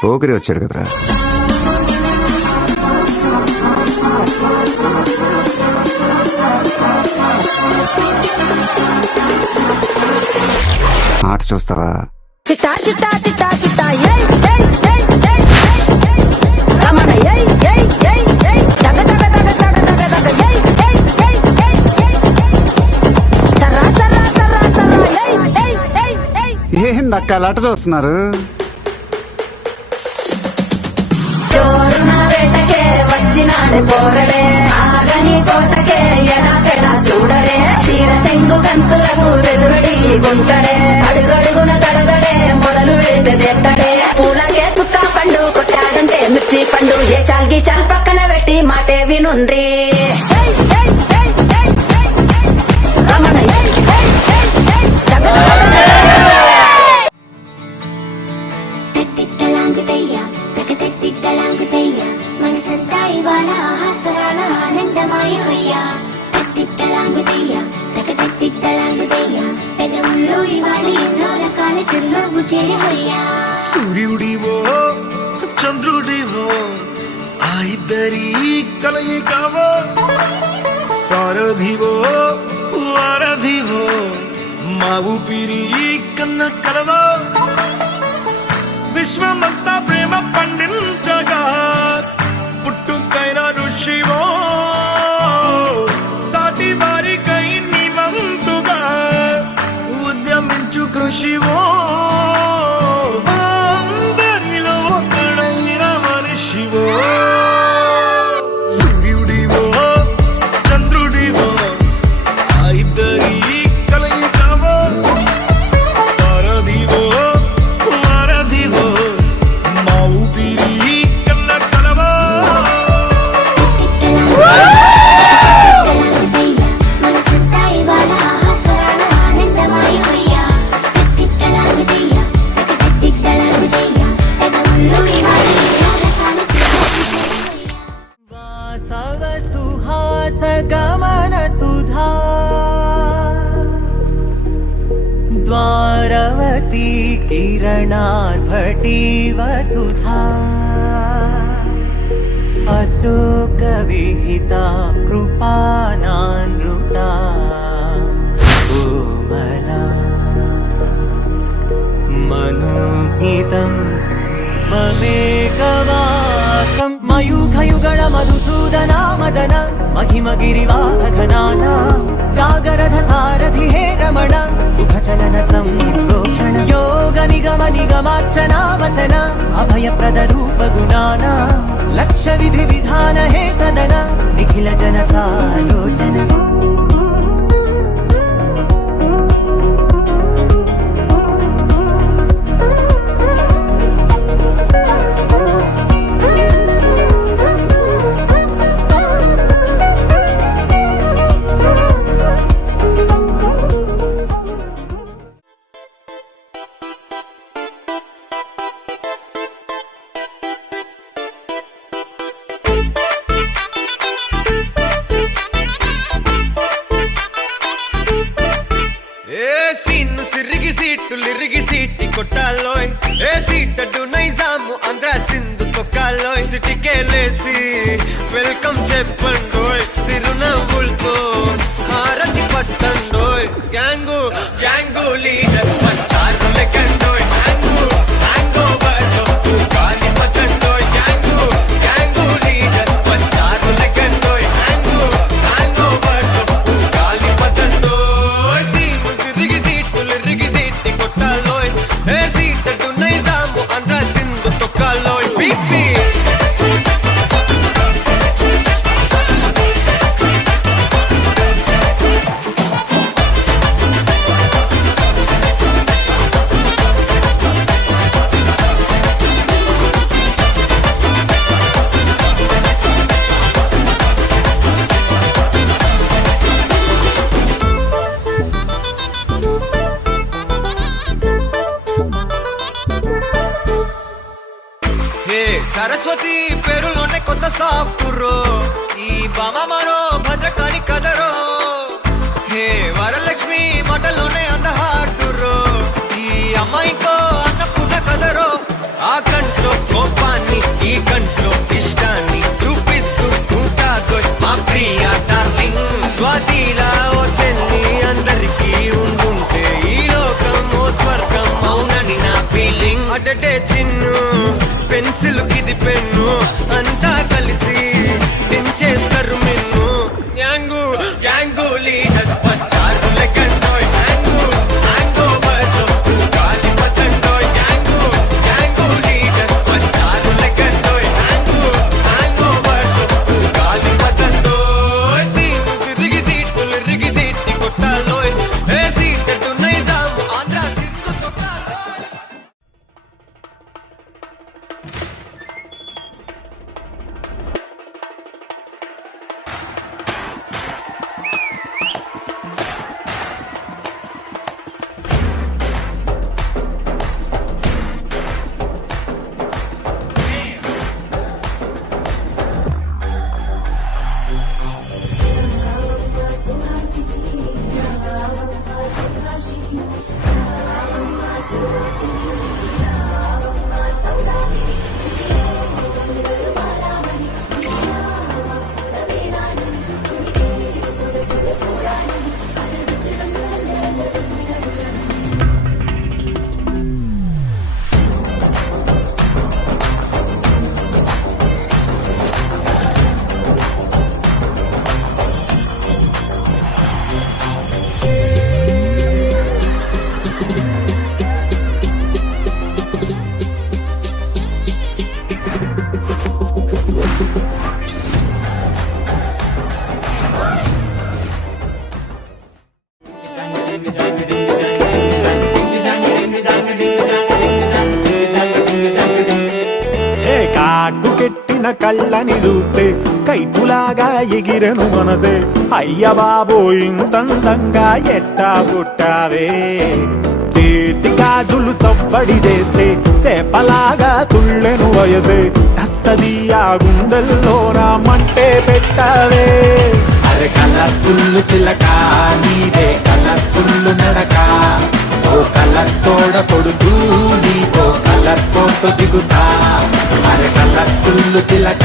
పోకిరి వచ్చాడు కదరా. ఆట చూస్తావా? చిట్టా చిట్టా చిట్టా చిట్టా ఏయ్ ఏయ్ ఏయ్ ఏయ్ రమణ ఏయ్ ఏయ్ ఏయ్ ఏయ్ దగ దగ దగ దగ దగ దగ ఏయ్ ఏయ్ ఏయ్ ఏయ్ చర్రా చర్రా చర్రా చర్రా ఏయ్ ఏయ్ ఏయ్ ఏయ్ ఏందక్క అలా చూస్తున్నారు? చోరున వేటకే వచ్చినాడు పోరడే ఆగని కోతకే ఎడపెడ చూడడే తీర సెంగు కంతులకు వెదురడి గుంటడే అడుగడుగున దడదడే మొదలు వెడితే తెత్తడే పూలకే సుక్క పండు కొట్టాడంటే మిర్చి పండు ఏ చాల్కి చాల్ పక్కన పెట్టి మాటే వినుండ్రి రమణ ఏయ్ ఏయ్ ఏయ్ ఏయ్ దగ దగ దగ తెత్తిత్తలాంగుతయ్యా తెగతెత్తిత్తలాంగుతయ్యా మనసంతా ఇవాళ ఆహాస్వరాల ఆనందమాయ హొయ్యా తెత్తిత్తలాంగుతయ్యా తెగతెత్తిత్తలాంగుతయ్యా పెదవుల్లో ఇవాళ ఎన్నో రకాల చిరునవ్వు చేరి హొయ్యా సూర్యుడివో చంద్రుడివో ఆ ఇద్దరి కలయికవో సారథివో వారధివో మా ఊపిరి కన్న కలవో విశ్వమంతా ప్రేమ పండించగా పుట్టుకైన ఋషివో సాటి వారికై నిమంతుగా ఉద్యమించు కృషివో అందరిలో ఒకడైన మనిషివో సూర్యుడివో చంద్రుడివో ఆ ఇద్దరి కలయికవో సారథివో వారధివో మా ఊపిరి కన్న కలవో తెత్తిత్తలాంగుతయ్యా మనసంతా ఇవాళ ఆహాస్వరాల ఆనందమాయ హొయ్యా తెత్తిత్తలాంగుతయ్యా తెగతెత్తిత్తలాంగుతయ్యా పెదవుల్లో ఇవాళ ఎన్నో రకాల చిరునవ్వు చేరి హొయ్యా వాసవ సుహాస గమన సుధా ద్వారవతీ కిరణార్భటి వసుధా అశోక విహిత కృపానానృతా కోమలా మనోజ్ఞితం మమేకవాకం మయూఖయుగళ మధుసూదనా మదన మహిమగిరివాహఘనానా రాగరథ సారథి హే రమణ సుఖచలన సంప్రోక్షణ యోగ నిగమ నిగమార్చనా వసన అభయప్రద రూప గుణానా లక్ష్య విధి విధాన హే సదన నిఖిల జన సాలోచన సిరిగి సీట్టులిరిగి సీటి కొట్టాలోయ్ ఏ సీటడు నైజాము ఆంధ్ర సింధు తొక్కాలోయ్ సిటీకేలేసి వెల్కమ్ చెప్పండోయ్ సిరునవ్వులతో హారతి పట్టండోయ్ గ్యాంగు గ్యాంగు లీడర్ పంచారు లెక్కండోయ్ గ్యాంగు గ్యాంగు బర్లో గాలి పట్టండోయ్ గ్యాంగు గ్యాంగు లీడర్ పంచారు లెక్కండోయ్ గ్యాంగు గ్యాంగు బర్లో గాలి పట్టండోయ్ సిరిగి సీటులిరిగి సీటి కొట్టాలోయ్ ఏ సీటడు నైజాము ఆంధ్ర సింధు తొక్కాలోయ్ పీపీ సరస్వతి పేరులోనే కొత్త సాఫ్ట్రో ఈ బామ మరో భద్రకాళి కదరో హే వరలక్ష్మి మాటలోనే అందహార్టురో ఈ అమ్మాయితో అన్నపూర్ణ కదరో ఆ కంట్లో కంట్లో ఇష్టాన్ని చూపిస్తూ ఉంటాదోయ్ మా ప్రియా డార్లింగ్. స్వాతిలా ఓ చెల్లి అందరికీ ఉండుంటే ఈ లోకం ఓ స్వర్గం అవునని నా ఫీలింగ్. అటటే చిన్ను పెన్సిల్ కిది పెన్ను అంతా కలిసి దించేస్తారు మిన్ను. గ్యాంగు గ్యాంగు లీడర్స్ వచ్చారు లెక్కండోయ్. గ్యాంగు హ్యాంగ్ ఓవర్ గాలి పతండోయ్. గ్యాంగు గ్యాంగు లీడర్స్ వచ్చారు లెక్కండోయ్. గ్యాంగు హ్యాంగ్ ఓవర్ గాలి పతండోయ్. సీట్లు రిగి సీట్టి కొట్టాలోయ్. ఏ సీట్ నైజాం ఆంధ్ర సింధు తొట్టాలోయ్. కాటుకెట్టిన కళ్ళని చూస్తే కైటులాగా ఎగిరెను మనసే. అయ్య బాబో ఇంతందంగా ఎట్టా పుట్టావే. చేతి గాజులు సవ్వడి చేస్తే చేపలాగా తుళ్ళెను వయసే. తస్సది ఆ గుండెల్లో నా మంటే పెట్టావే. అరే కలర్ఫుల్ చిలక నీదే కలర్ఫుల్ నడక. ఓ కలర్ సోడ కొడుతూ నీతో కలర్ ఫోటో దిగుతా. అరే కలర్ఫుల్ చిలక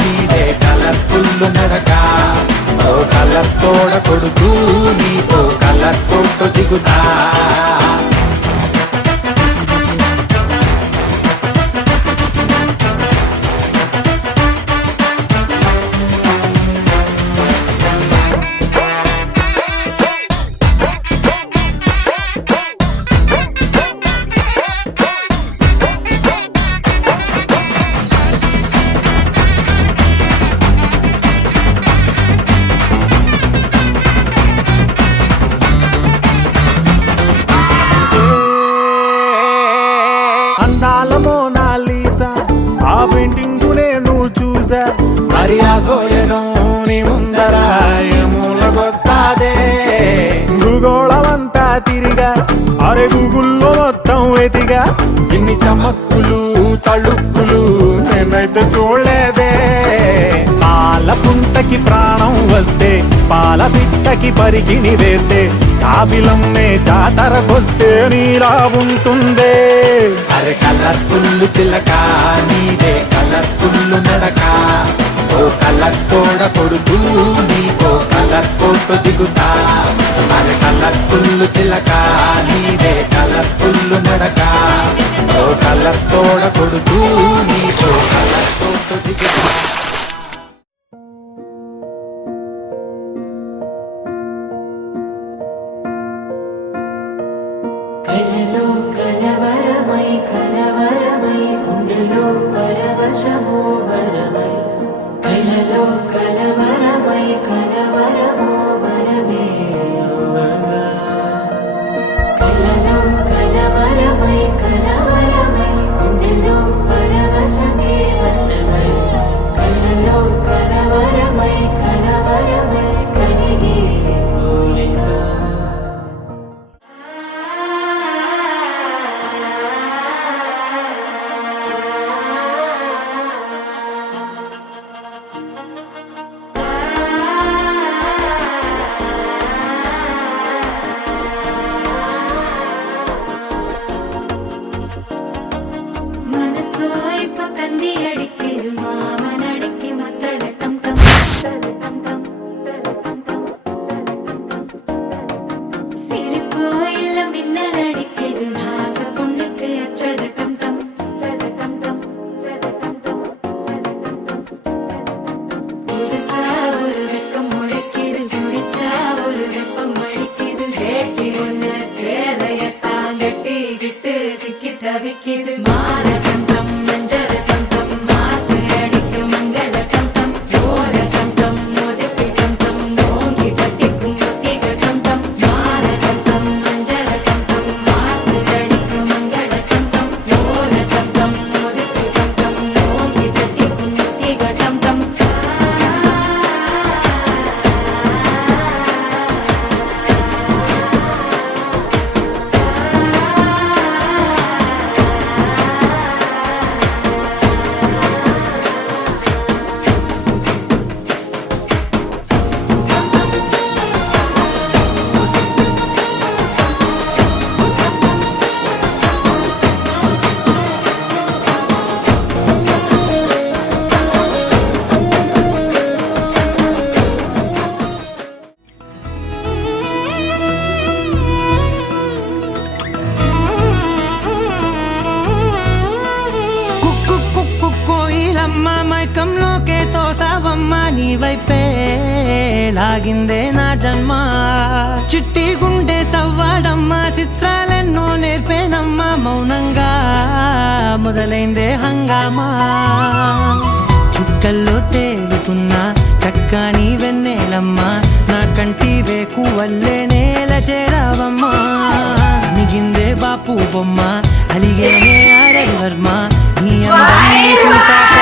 నీదే కలర్ఫుల్ నడక. ఓ కలర్ సోడ కొడుతూ నీతో కలర్ ఫోటో దిగుతా. అందాల మోనాలీసా ఆ పెయింటింగ్ నేను చూసా. మరి ఆ సోయడం నీ ముందర ఏమూలకొస్తాదే. భూగోళమంతా తిరిగా అరే గూగుల్లో మొత్తం ఎతిగా. ఇన్ని చమక్కులు తళుక్కులు నేనైతే చూడలేదే. పాల పుంటకి ప్రాణం వస్తే పాల పిట్టకి పరికిణి వేస్తే జాబిలమ్మే జాతరకొస్తే నీలా ఉంటుందే. అరే కలర్ఫుల్ చిలక నీదే కలర్ఫుల్ నడక. ఓ కలర్ సోడ కొడుతూ నీతో కలర్ ఫోటో దిగుతా. అరే కలర్ఫుల్ చిలక నీదే కలర్ఫుల్ నడక. ఓ కలర్ సోడ కొడుతూ నీతో కలర్ ఫోటో దిగుతా. కలలో కలవరమై కలవరమై గుండెలో పరవశమో వరమై. కలలో కలవరమై కలవరమో వరమే యువగా. కలలో కలవరమై కలవరమై గుండెలో పరవశమే వశమై. కలలో కలవరమై కలవరమై కలిగే కోరిక. தவிக்குது மாற கண்டம் மஞ்சர கண்டம் மாத்து அடிக்கும் மங்கள கண்டம் ஓர கண்டம் முதுப்பு கண்டம் ஓங்கி பட்டிக்கும் முத்திக கண்டம் மாற கண்டம் மஞ்சர கண்டம் மாத்து அடிக்கும் மங்கள கண்டம் ஓர கண்டம் முதுப்பு கண்டம் ஓங்கி பட்டிக்கும் முத்திக கண்டம் కుక్కు కుక్కు కోయిలమ్మ మైకంలోకే తోసావమ్మ నీ వైపే లాగిందే నా జన్మ చిట్టి గుండె సవ్వాడమ్మ చిత్రాలెన్నో నేర్పేనమ్మ మౌనంగా మొదలైందే హంగామా చుక్కల్లో తేలుతున్న చక్కని వెన్నెలమ్మ నా కంటి వేకు వల్లే నేల చేరావమ్మా మిగిందే బాపు బొమ్మ అలిగేనే ఆరవి వర్మ నీ అందాన్ని చూసాక